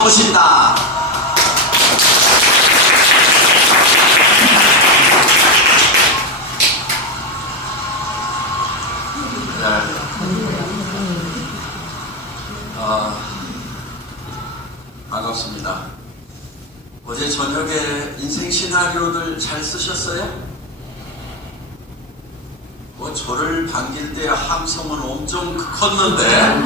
모십니다. 네. 반갑습니다. 어제 저녁에 인생 시나리오들 잘 쓰셨어요? 저를 반길 때 함성은 엄청 컸는데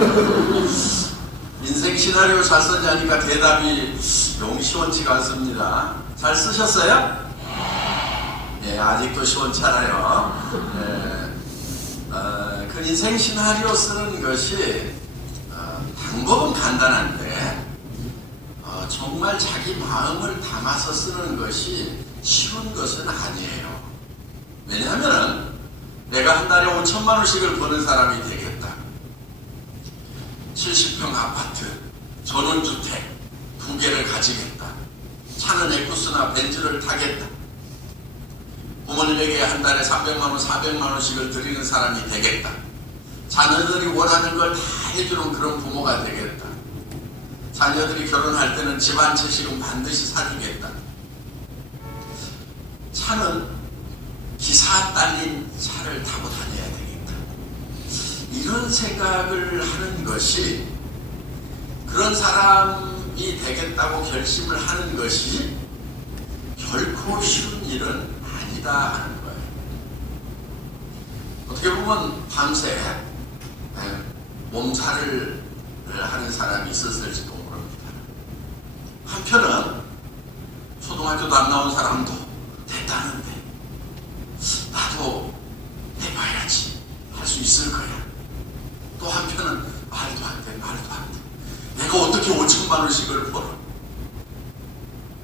인생 시나리오 잘 썼냐니까 대답이 영 시원치가 않습니다. 잘 쓰셨어요? 예, 아직도 시원찮아요. 예, 그 인생 시나리오 쓰는 것이 방법은 간단한데 정말 자기 마음을 담아서 쓰는 것이 쉬운 것은 아니에요. 왜냐하면 내가 한 달에 5천만 원씩을 버는 사람이 되겠다. 70평 아파트, 전원주택 2개를 가지겠다. 차는 에쿠스나 벤츠를 타겠다. 부모님에게 한 달에 300만 원, 400만 원씩을 드리는 사람이 되겠다. 자녀들이 원하는 걸 다 해주는 그런 부모가 되겠다. 자녀들이 결혼할 때는 집 한 채씩은 반드시 사주겠다. 차는 기사 딸린 차를 타고 다녀야 되겠다. 이런 생각을 하는 것이, 그런 사람이 되겠다고 결심을 하는 것이 결코 쉬운 일은 아니다 하는 거예요. 어떻게 보면 밤새 몸살을 하는 사람이 있었을지도 모릅니다. 한편은 초등학교도 안 나온 사람도 됐다는데 나도 해봐야지, 할 수 있을 거야. 또 한편은 말도 안 돼. 내가 어떻게 5천만 원씩을 벌어?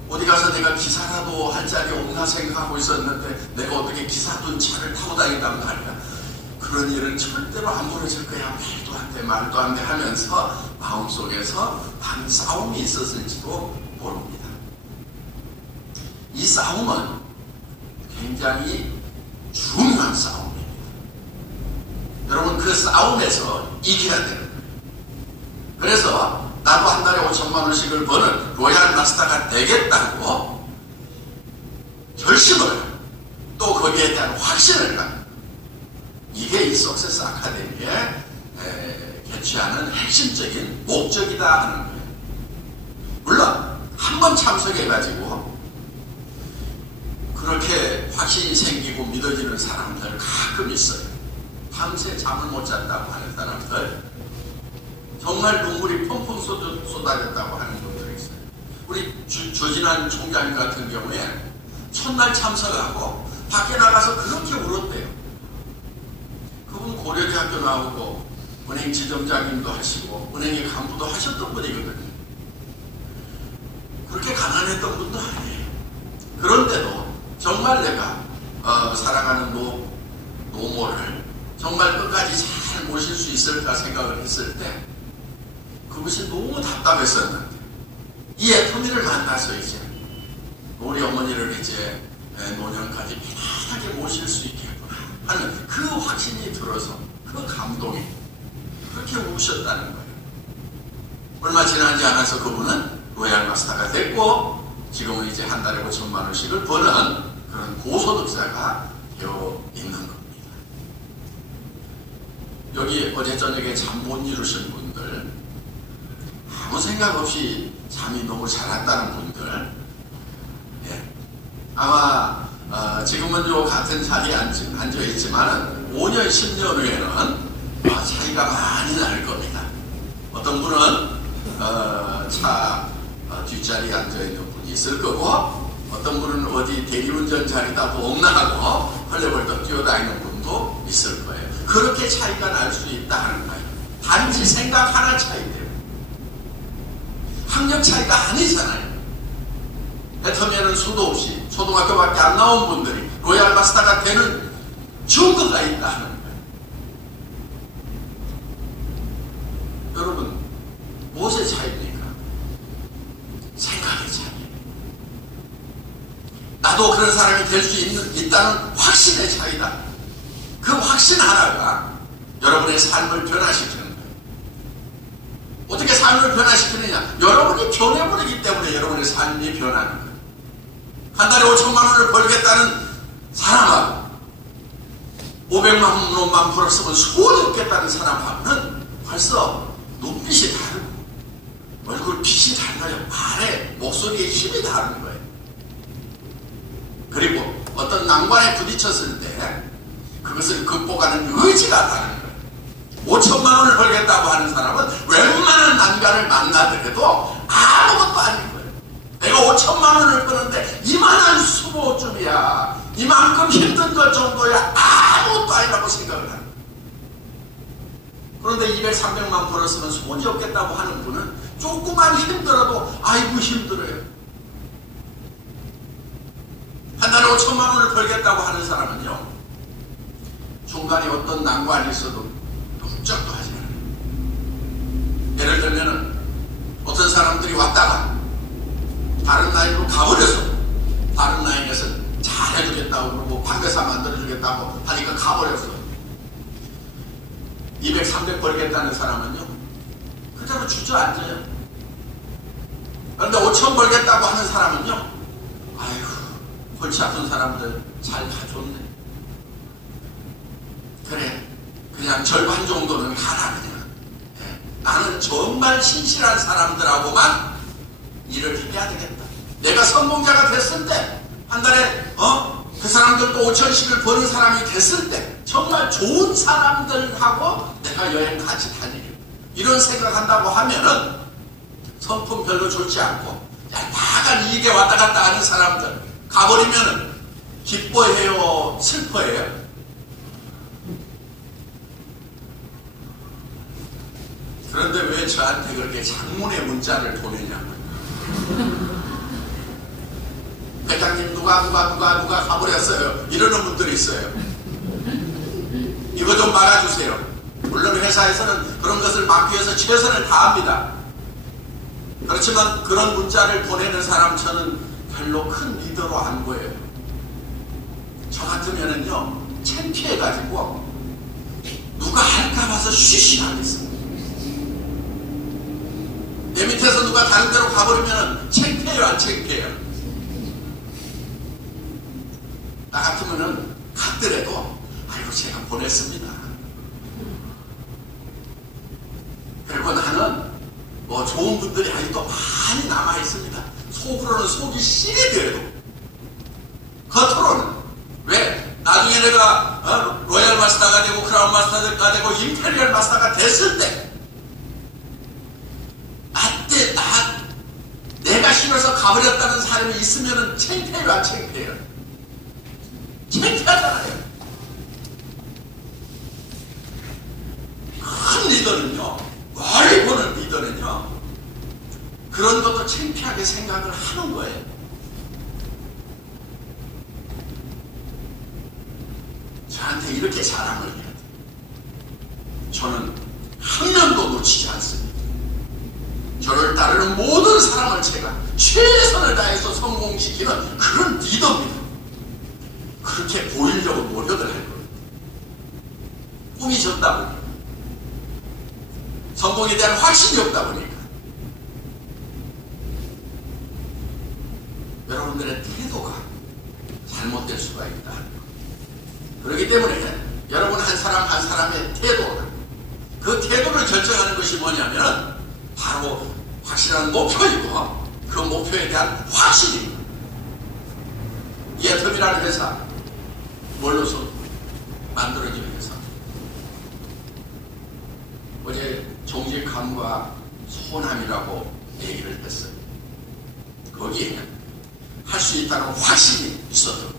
어디 가서 내가 기사라도 할 자리 없나 생각하고 있었는데 내가 어떻게 기사 둔 차를 타고 다닌단 말이야. 그런 일은 절대로 안 벌어질 거야. 말도 안 돼 하면서 마음속에서 한 싸움이 있었을지도 모릅니다. 이 싸움은 굉장히 중요한 싸움입니다. 여러분, 그 싸움에서 이겨야 되는 거예요. 그래서 나도 한 달에 5천만 원씩을 버는 로얄 마스터가 되겠다고 결심을, 또 거기에 대한 확신을 갖는, 이게 이 석세스 아카데미의 개최하는 핵심적인 목적이다 하는 거예요. 물론 한 번 참석해가지고 그렇게 확신이 생기고 믿어지는 사람들 가끔 있어요. 밤새 잠을 못 잤다고 하는 사람들, 정말 눈물이 펑펑 쏟아졌다고 하는 분들이 있어요. 우리 조진환 총장님 같은 경우에 첫날 참석하고 밖에 나가서 그렇게 울었대요. 그분 고려대학교 나오고 은행 지점장님도 하시고 은행의 간부도 하셨던 분이거든요. 그렇게 가난했던 분도 아니에요. 그런데도 정말 내가 사랑하는 노모를 정말 끝까지 잘 모실 수 있을까 생각을 했을 때 그것이 너무 답답했었는데, 이 애터미를 만나서 이제 우리 어머니를 이제 노년까지 편안하게 모실 수 있겠구나 하는 그 확신이 들어서, 그 감동이, 그렇게 우셨다는 거예요. 얼마 지나지 않아서 그분은 로얄 마스터가 됐고 지금은 이제 한 달에 5천만 원씩을 버는 그런 고소득자가 되어 있는 겁니다. 여기 어제 저녁에 잠 못 이루신 분들, 아무 생각 없이 잠이 너무 잘 왔다는 분들, 아마 지금은 요 같은 자리에 앉아있지만 5년, 10년 후에는 차이가 많이 날 겁니다. 어떤 분은 차 뒷자리에 앉아있는 분이 있을 거고, 어떤 분은 어디 대리운전 자리다 뭐 없나 하고 헐레벌떡 뛰어다니는 분도 있을 거예요. 그렇게 차이가 날 수 있다는 거예요. 단지 생각 하나 차이돼요. 학력 차이가 아니잖아요. 애터미에는 수도 없이 초등학교밖에 안 나온 분들이 로얄 마스터가 되는 증거가 있다 하는 거예요. 여러분, 무엇의 차이입니까? 생각의 차이. 나도 그런 사람이 될 수 있다는 확신의 차이다. 그 확신 하나가 여러분의 삶을 변화시키는 거예요. 어떻게 삶을 변화시키느냐? 여러분이 변해 여러분의 삶이 변하는 거예요. 한 달에 5천만 원을 벌겠다는 사람하고 500만 원만 벌었으면 소원이 없겠다는 사람하고는 벌써 눈빛이 다르고 얼굴빛이 달라요. 말에 목소리의 힘이 다른 거예요. 그리고 어떤 난관에 부딪혔을 때 그것을 극복하는 의지가 다른 거예요. 5천만 원을 벌겠다고 하는 사람은 웬만한 난관을 만나더라도 아무것도 아닌 거예요. 내가 5천만 원을 버는데 이만한 수고쯤이야, 이만큼 힘든 것 정도야, 아무것도 아니라고 생각을 합니다. 그런데 200, 300만 벌었으면 소원이 없겠다고 하는 분은 조금만 힘들어도 아이고 힘들어요. 한 달에 5천만 원을 벌겠다고 하는 사람은요, 중간에 어떤 난관이 있어도 꼼짝도 하지 않아요. 예를 들면은 어떤 사람들이 왔다가 다른 라인으로 가버려서 다른 라인에서 잘해주겠다고 그러고 판교사 만들어주겠다고 하니까 가버렸어. 200, 300 벌겠다는 사람은요 그대로 주저앉아요. 그런데 5천 벌겠다고 하는 사람은요, 아이고 골치 아픈 사람들 잘 가줬네, 그래 그냥 절반 정도는 가라 그냥. 나는 정말 신실한 사람들하고만 일을 해야 되겠다. 내가 성공자가 됐을 때 한 달에 그 사람들도 5천씩을 버는 사람이 됐을 때 정말 좋은 사람들하고 내가 여행 같이 다니겠다, 이런 생각한다고 하면은 성품 별로 좋지 않고 약간 이게 왔다 갔다 하는 사람들 가버리면은 기뻐해요, 슬퍼해요? 그런데 왜 저한테 그렇게 장문의 문자를 보내냐고요. 회장님 누가 가버렸어요, 이러는 분들이 있어요. 이거 좀 막아주세요. 물론 회사에서는 그런 것을 막기 위해서 최선을 다합니다. 그렇지만 그런 문자를 보내는 사람 저는 별로 큰 리더로 안 보여요. 저 같으면은요 창피해가지고 누가 할까 봐서 쉬쉬 하겠어요. 내 밑에서 누가 다른 데로 가버리면 창피해요, 안 창피해요? 나 같으면은 갔더라도 아이고 제가 보냈습니다. 그리고 나는 뭐 좋은 분들이 아직도 많이 남아있습니다. 속으로는 속이 시리더라도 겉으로는 왜? 나중에 내가 로얄 마스터가 되고 크라운 마스터가 되고 임페리얼 마스터가 됐을 때 내가 싫어서 가버렸다는 사람이 있으면은 창피해요, 안 창피해요? 창피하잖아요. 큰 리더는요, 멀리 보는 리더는요 그런 것도 창피하게 생각을 하는 거예요. 저한테 이렇게 자랑을 해야 돼요. 저는 한 명도 놓치지 않습니다. 저를 따르는 모든 사람을 제가 최선을 다해서 성공시키는 그런 리더입니다. 그렇게 보이려고 노력을 할 겁니다. 꿈이 적다 보니까, 성공에 대한 확신이 없다 보니까 여러분들의 태도가 잘못될 수가 있다. 그렇기 때문에 여러분 한 사람 한 사람의 태도가, 그 태도를 결정하는 것이 뭐냐면 바로 확실한 목표이고 그 목표에 대한 확신입니다. 이 애텀이라는 회사 뭘로서 만들어진 회사, 어제 정직함과 소남이라고 얘기를 했어요. 거기에 할 수 있다는 확신이 있었죠.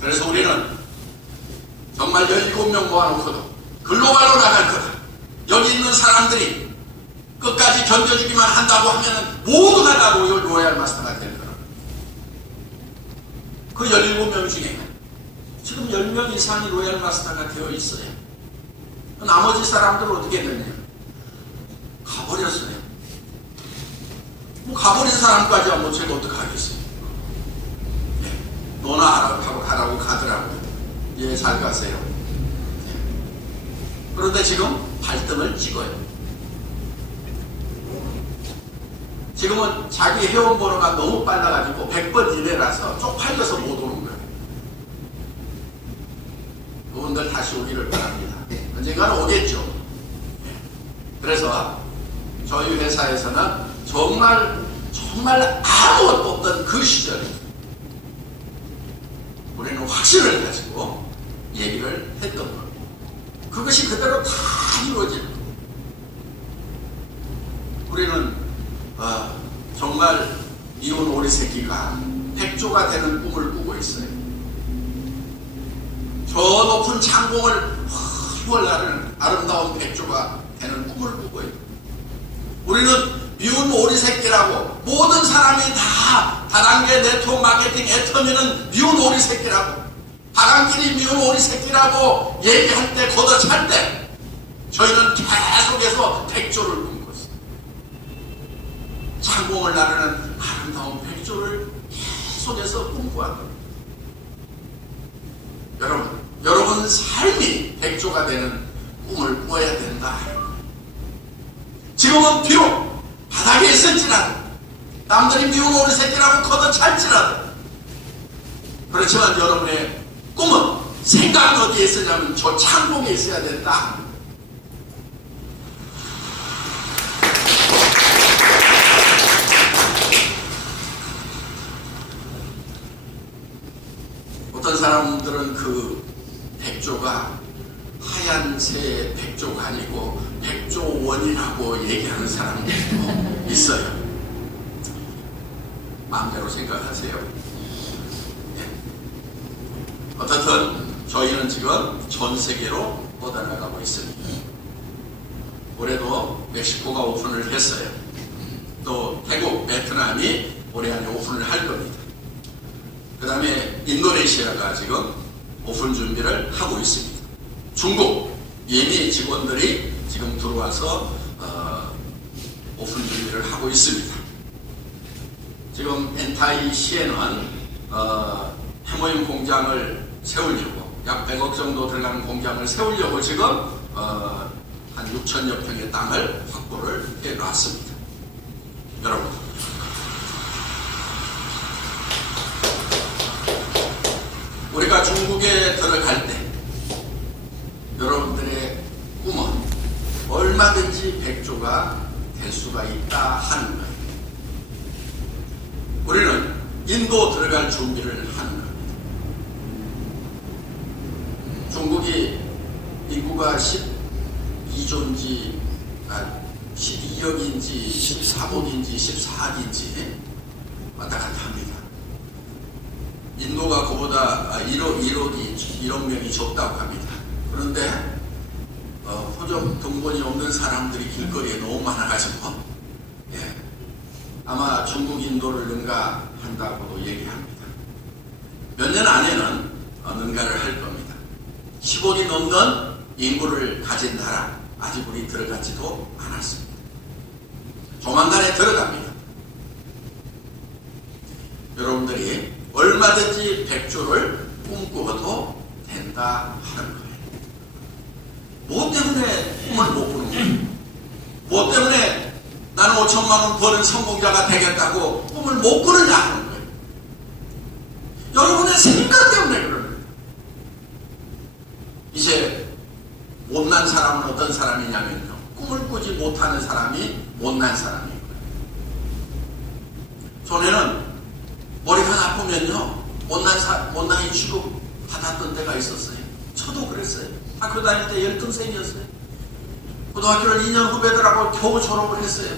그래서 우리는 정말 17명 모아놓고도 글로벌로 나갈 거다. 여기 있는 사람들이 끝까지 견뎌주기만 한다고 하면 모두가 다 로얄 마스터가 될 거라. 그 17명 중에 지금 10명 이상이 로얄 마스터가 되어 있어요. 나머지 사람들은 어떻게 됐냐? 가버렸어요. 뭐 가버린 사람까지 뭐 제가 어떡하겠어요? 네. 너나 하라고 가더라고요. 예, 잘 가세요. 네. 그런데 지금 발등을 찍어요. 지금은 자기 회원번호가 너무 빨라가지고 100번 이내라서 쪽팔려서 못 오는 거예요. 그분들 다시 오기를 바랍니다. 언젠가는 오겠죠. 그래서 저희 회사에서는 정말 아무것도 없던 그 시절에 우리는 확신을 가지고 얘기를 했던 겁니다. 그것이 그대로 다 이루어지는 겁니다. 우리는 정말 이혼 오리 새끼가 백조가 되는 꿈을 꾸고 있어요. 저 높은 창공을 헐헐 나르는 아름다운 백조가 되는 꿈을 꾸고 있어요. 우리는 미운 오리 새끼라고, 모든 사람이 다 다단계 네트워크 마케팅 애터미는 미운 오리 새끼라고, 바람길이 미운 오리 새끼라고 얘기할 때, 걷어찰 때 저희는 계속해서 백조를 꿈꿨어요. 창공을 나르는 아름다운 백조를 계속해서 꿈꾸었던 겁니다. 여러분 삶이 백조가 되는 꿈을 꾸어야 된다. 지금은 비록 바닥에 있을지라도, 남들이 미운 오리 새끼라고 걷어찰지라도, 그렇지만 여러분의 꿈은, 생각이 어디에 있으냐면 저 창공에 있어야 된다. 어떤 사람들은 그 백조가 하얀 새 백조가 아니고 백조원이라고 얘기하는 사람들도 있어요. 마음대로 생각하세요. 어떻든 저희는 지금 전 세계로 뻗어나가고 있습니다. 올해도 멕시코가 오픈을 했어요. 또 태국, 베트남이 올해 안에 오픈을 할 겁니다. 그 다음에 인도네시아가 지금 오픈 준비를 하고 있습니다. 중국 예미 직원들이 지금 들어와서 오픈 준비를 하고 있습니다. 지금 엔타이 시에는 해모임 공장을 세우려고, 약 100억 정도 들어가는 공장을 세우려고 지금 한 6천여 평의 땅을 확보를 해놨습니다. 여러분, 우리가 중국에 들어갈 때 여러분들의 꿈은 얼마든지 백조가 될 수가 있다 하는 거예요. 우리는 인도 들어갈 준비를 하는 겁니다. 중국이 인구가 12조인지 12억인지 13억인지 14억인지 왔다 갔다 합니다. 인도가 그보다 1억 명이 적다고 합니다. 그런데 호적 등본이 없는 사람들이 길거리에 너무 많아가지고 아마 중국 인도를 능가한다고 얘기합니다. 몇 년 안에는 능가를 할 겁니다. 10억이 넘는 인구를 가진 나라, 아직 우리 들어가지도 않았습니다. 조만간에 들어갑니다. 여러분들이 얼마든지 백조를 꿈꾸어도 된다 하는 거예요. 뭐 때문에 꿈을 못 꾸는 거예요? 뭐 때문에 나는 5천만 원 버는 성공자가 되겠다고 꿈을 못 꾸느냐 하는 거예요. 여러분의 생각 때문에 그러는 거예요. 이제 못난 사람은 어떤 사람이냐면요, 꿈을 꾸지 못하는 사람이 못난 사람이에요. 전에는 머리가 나쁘면요 못난이 취급 받았던 때가 있었어요. 저도 그랬어요. 학교 다닐 때 열등생이었어요. 고등학교를 2년 후배들하고 겨우 졸업을 했어요.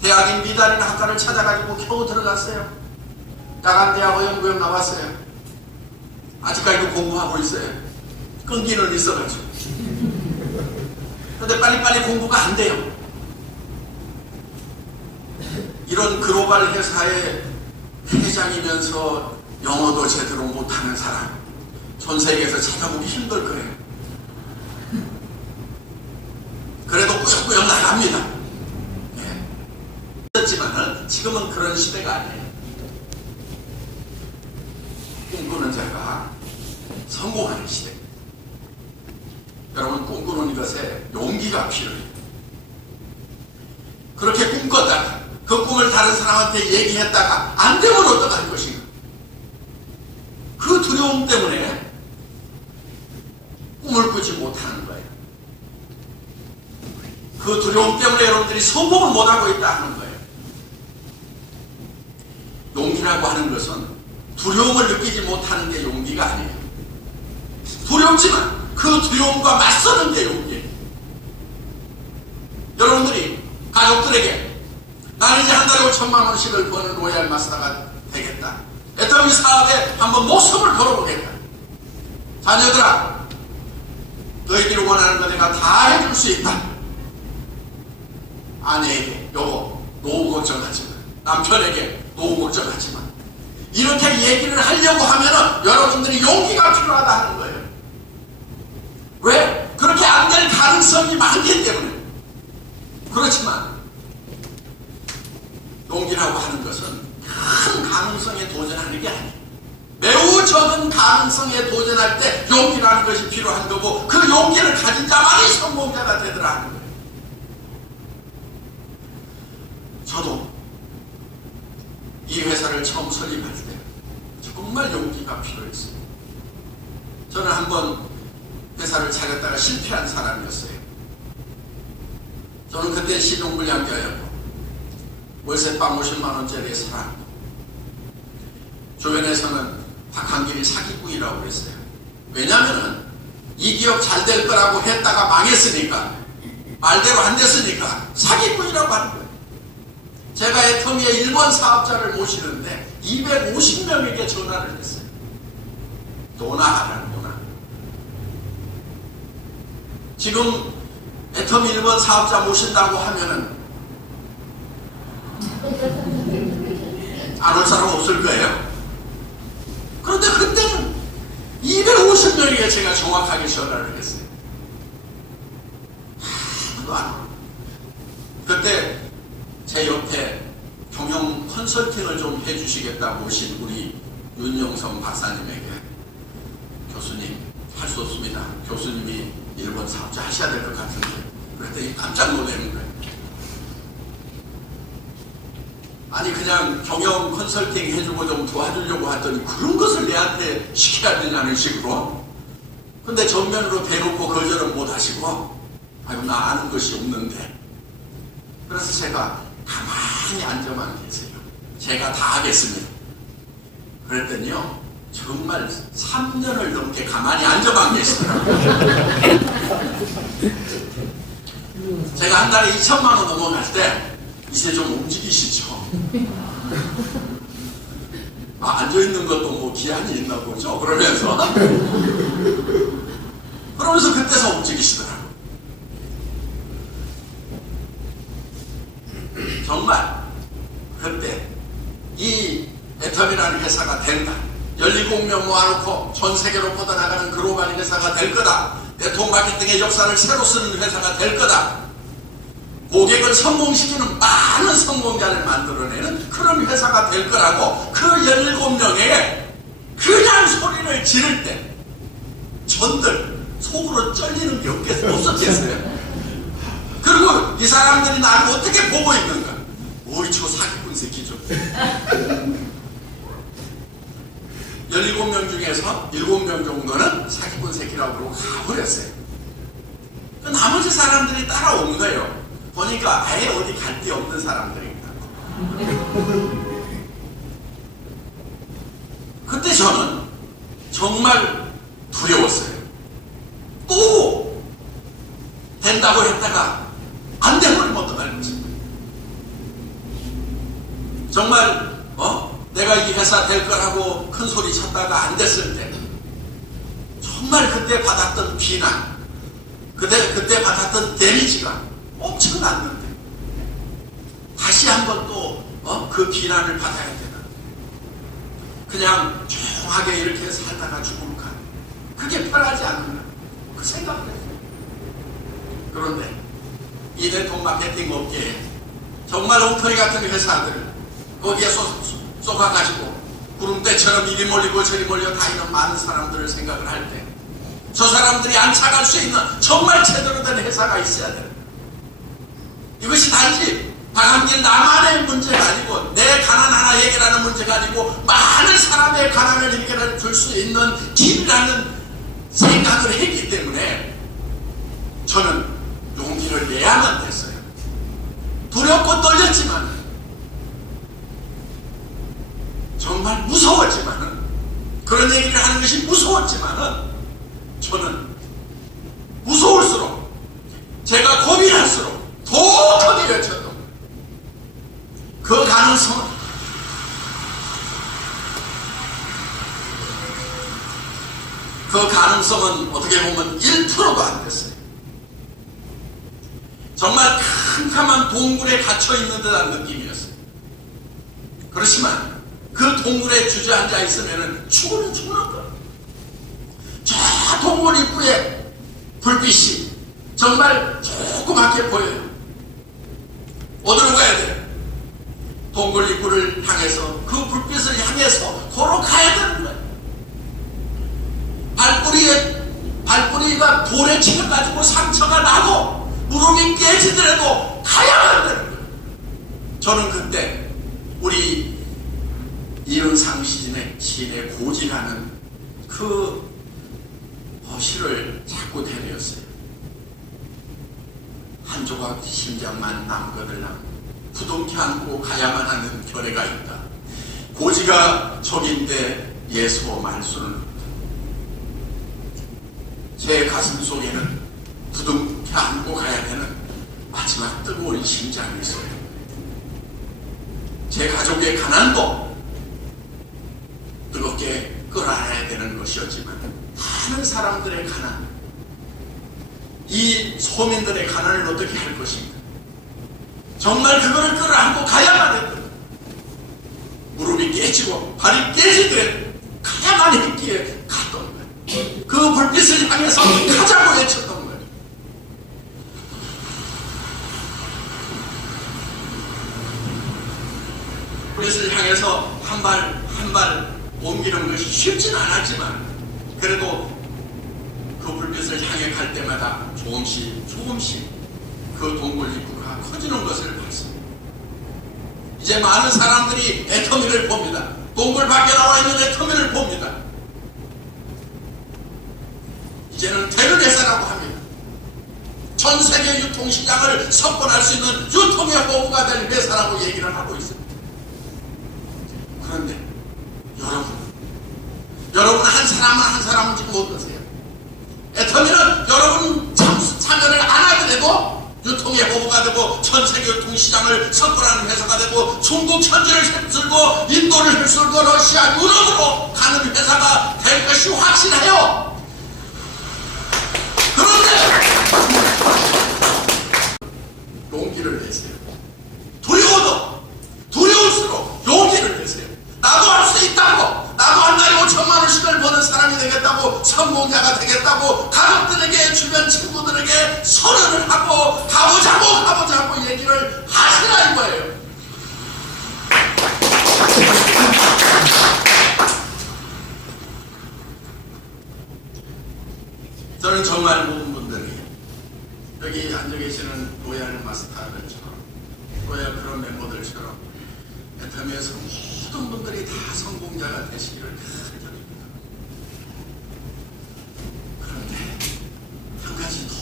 대학인 미달인 학과를 찾아가지고 겨우 들어갔어요. 야간대학 연구원 나왔어요. 아직까지도 공부하고 있어요. 끈기는 있어가지고. 근데 빨리빨리 공부가 안 돼요. 이런 글로벌 회사의 회장이면서 영어도 제대로 못하는 사람, 전 세계에서 찾아보기 힘들 거예요. 그래도 꾸역꾸역 나갑니다. 그렇지만은 지금은 그런 시대가 아니에요. 꿈꾸는 자가 성공하는 시대. 여러분, 꿈꾸는 것에 용기가 필요해요. 그렇게 꿈꿨다가 그 꿈을 다른 사람한테 얘기했다가 안 되면 어떡할 것인가? 그 두려움 때문에 꿈을 꾸지 못하는 거예요. 그 두려움 때문에 여러분들이 성공을 못하고 있다 하는 거예요. 용기라고 하는 것은 두려움을 느끼지 못하는 게 용기가 아니에요. 두렵지만 그 두려움과 맞서는 게 용기예요. 여러분들이 가족들에게 나는 이제 한 달에 5천만 원씩을 버는 로얄 마스터가 되겠다. 애터미 사업에 한번 목숨을 걸어보겠다. 자녀들아, 너희들이 원하는 거 내가 다 해줄 수 있다. 아내에게 요거 노후 걱정하지 마. 남편에게 노후 걱정하지 마. 이렇게 얘기를 하려고 하면은 여러분들이 용기가 필요하다 하는 거예요. 왜? 그렇게 안 될 가능성이 많기 때문에. 그렇지만 용기라고 하는 것은 큰 가능성에 도전하는 게 아니에요. 매우 적은 가능성에 도전할 때 용기라는 것이 필요한 거고, 그 용기를 가진 자만이 성공자가 되더라 하는 거예요. 저도 이 회사를 처음 설립할 때 정말 용기가 필요했어요. 저는 한번 회사를 차렸다가 실패한 사람이었어요. 저는 그때 신용불량자였고 월세방 50만 원짜리에 살았고, 주변에서는 박한길이 사기꾼이라고 그랬어요. 왜냐하면 이 기업 잘 될 거라고 했다가 망했으니까, 말대로 안 됐으니까 사기꾼이라고 하는 거예요. 제가 애터미의 일본 사업자를 모시는데 250명에게 전화를 했어요. 노나 하라는 노나. 지금 애터미 일본 사업자 모신다고 하면은 안 올 사람 없을 거예요. 그런데 그때는 250명에게 제가 정확하게 전화를 했어요. 하나도 안 와. 그때 제 옆에 경영 컨설팅을 좀 해주시겠다 모신 우리 윤영성 박사님에게, 교수님 할 수 없습니다. 교수님이 일본 사업자 하셔야 될 것 같은데. 그랬더니 깜짝 놀라는 거예요. 아니 그냥 경영 컨설팅 해주고 좀 도와주려고 하더니 그런 것을 내한테 시켜야 되냐는 식으로. 근데 정면으로 대놓고 거절은 못 하시고, 아유 나 아는 것이 없는데. 그래서 제가 가만히 앉아만 계세요. 제가 다 하겠습니다. 그랬더니요, 정말 3년을 넘게 가만히 앉아만 계시더라고요. 제가 한 달에 2천만 원 넘어갈 때 이제 좀 움직이시죠. 앉아있는 것도 뭐 기한이 있나 보죠. 그러면서 그때서 움직이시더라고요. 정말 그때 이 애터미라는 회사가 된다. 17명 모아놓고 전 세계로 뻗어나가는 글로벌 회사가 될 거다. 네트워크 마케팅의 역사를 새로 쓰는 회사가 될 거다. 고객을 성공시키는 많은 성공자를 만들어내는 그런 회사가 될 거라고, 그 17명에게 그냥 소리를 지를 때 전들 속으로 쩔리는 게 없었겠어요. 그리고 이 사람들이 나를 어떻게 보고 있는가? 어이 저 사기꾼 새끼죠. 17명 중에서 7명 정도는 사기꾼 새끼라고 그러고 가버렸어요. 나머지 사람들이 따라온 거예요. 보니까 아예 어디 갈 데 없는 사람들입니다. 그때 저는 정말 두려웠어요. 또 된다고 했다가 안 되면 어떡할 거지? 정말 내가 이 회사 될 거라고 큰 소리 쳤다가 안 됐을 때 정말 그때 받았던 비난, 그때 받았던 데미지가 엄청났는데 다시 한번 또 그 비난을 받아야 되나? 그냥 조용하게 이렇게 살다가 죽을까? 그게 편하지 않은가? 그 생각을 했어요. 그런데 이 네트워크 마케팅 업계에 정말 엉터리 같은 회사들 거기에 쏘가가지고 구름대처럼 이리 몰리고 저리 몰려 다니는 많은 사람들을 생각을 할 때 저 사람들이 안착할 수 있는 정말 제대로 된 회사가 있어야 돼요. 이것이 단지 단지 나만의 문제가 아니고 내 가난 하나 해결하는 문제가 아니고 많은 사람의 가난을 해결해 줄 수 있는 길이라는 생각을 했기 때문에 저는 용기를 내야만 됐어요. 두렵고 떨렸지만 정말 무서웠지만은 그런 얘기를 하는 것이 무서웠지만은 저는 무서울수록 제가 고민할수록 더 크게 외쳤던 거예요. 그 가능성은 어떻게 보면 1%도 안 됐어요. 정말 캄캄한 동굴에 갇혀있는 듯한 느낌이었어요. 그렇지만 그 동굴에 주저앉아 있으면 죽으면 죽는 거예요. 저 동굴 입구에 불빛이 정말 조그맣게 보여요. 어디로 가야 돼요? 동굴 입구를 향해서 그 불빛을 향해서 걸어가야 되는 거예요. 발뿌리가 돌에 치여가지고 상처가 나고 무릎이 깨지더라도 가야만 되는 거예요. 저는 그때 우리 이은상 시인의 고지라는 그 시를 자꾸 되뇌었어요. 한 조각 심장만 남거들나 부둥켜 안고 가야만 하는 결례가 있다. 고지가 적인데 예소 말수는 제 가슴 속에는 부둥켜 안고 가야 되는 마지막 뜨거운 심장이 있어요. 제 가족의 가난도 뜨겁게 끌어안아야 되는 것이었지만 많은 사람들의 가난, 이 소민들의 가난을 어떻게 할 것인가? 정말 그거를 끌어안고 가야만 했거든. 무릎이 깨지고 발이 깨지더라도 가야만 했기에 갔던 거예요. 그 불빛을 향해서 가자고 외쳤던 거예요. 불빛을 향해서 한 발 옮기는 것이 쉽진 않았지만 그래도 그 불빛을 향해 갈 때마다 조금씩 그 동굴 입구가 커지는 것을 봤습니다. 이제 많은 사람들이 애터미를 봅니다. 동굴 밖에 나와 있는 애터미를 봅니다. 이제는 되는 회사라고 합니다. 전 세계 유통시장을 석권할 수 있는 유통의 호구가 될 회사라고 얘기를 하고 있습니다. 그런데 여러분 한 사람은 지금 어떠세요? 애터미는 여러분 참여를 안 하더라도 유통의 호구가 되고 전 세계 유통시장을 석권하는 회사가 되고 중국 현지를 휩쓸고 인도를 휩쓸고 러시아 유럽으로 가는 회사가 될 것이 확실해요. 그런데 용기를 내세요. 두려울수록 용기를 내세요. 나도 할 수 있다고, 나도 한 달에 5천만 원씩을 버는 사람이 되겠다고, 성공자가 되겠다고 가족들에게, 주변 친구들에게 선언을 하고 가보자고 얘기를 하시라 이거예요. 저는 정말 모든 분들이 여기 앉아 계시는 로얄 마스터들처럼, 로얄 그런 멤버들처럼 애터미에서 모든 분들이 다 성공자가 되시기를 간절합니다. 그런데 한 가지 더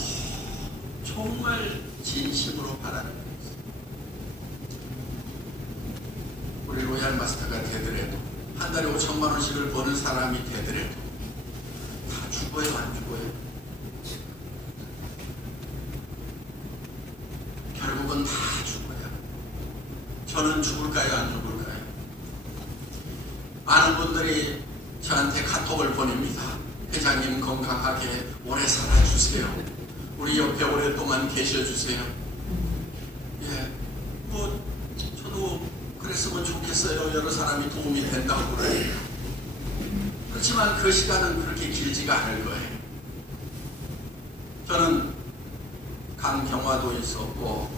정말 진심으로 바라는 것입니다. 우리 로얄 마스터가 되더라도 한 달에 5천만 원씩을 버는 사람이 되더라도 다 죽어요, 안 죽어요? 결국은 다 죽어요. 저는 죽을까요, 안 죽을까요? 많은 분들이 저한테 카톡을 보냅니다. 회장님 건강하게 오래 살아주세요. 우리 옆에 오랫동안 계셔주세요. 예, 저도 그랬으면 좋겠어요. 여러 사람이 도움이 된다고 그래요. 그렇지만 그 시간은 그렇게 길지가 않을 거예요. 저는 간경화도 있었고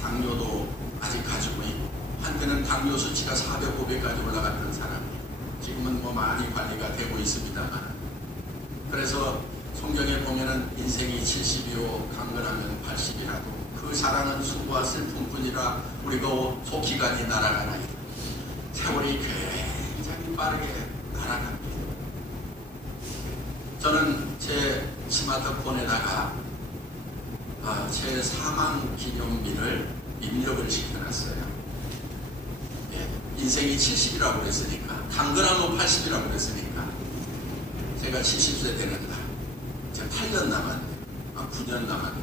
당뇨도 아직 가지고 있고 한때는 당뇨 수치가 400, 500까지 올라갔던 사람이에요. 지금은 많이 관리가 되고 있습니다만, 그래서 성경에 보면은 인생이 70이요 강건하면 80이라고 그 사랑은 수고와 슬픔뿐이라 우리가 속 기간이 날아가나이다. 세월이 굉장히 빠르게 날아갑니다. 저는 제 스마트폰에다가 제 사망 기념일을 입력을 시켜놨어요. 인생이 70이라고 그랬으니까, 당근하면 80이라고 그랬으니까, 제가 70세 되는 날, 이제 8년 남았네. 9년 남았네.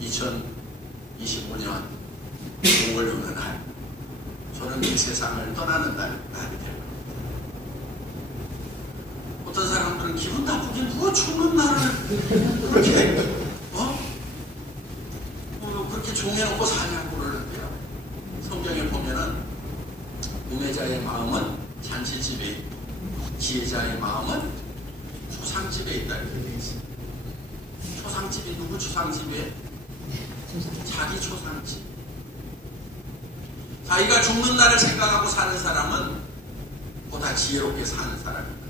2025년 5월 어느 날, 저는 이 세상을 떠나는 날이 될 겁니다. 어떤 사람들은 기분 나쁘게 누가 죽는 날을 그렇게, 그렇게 종해놓고 사냐고 그러는데요. 성경에 보면은 우매자의 마음은 잔치집에 있고 지혜자의 마음은 초상집에 있다 이렇게 되어 있습니다. 초상집이 누구 초상집이에요? 자기 초상집. 자기가 죽는 날을 생각하고 사는 사람은 보다 지혜롭게 사는 사람입니다.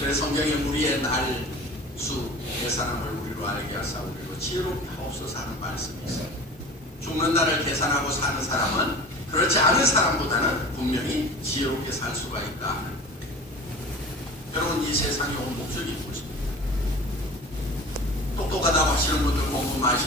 그래서 성경에 우리의 날수 계산함을 우리로 알게 하사 우리로 지혜롭게 하옵소서 하는 말씀이 있어요. 죽는 날을 계산하고 사는 사람은 그렇지 않은 사람보다는 분명히 지혜롭게 살 수가 있다. 여러분, 이 세상에 온 목적이 무엇입니까? 똑똑하다고 하시는 분들, 공부 많이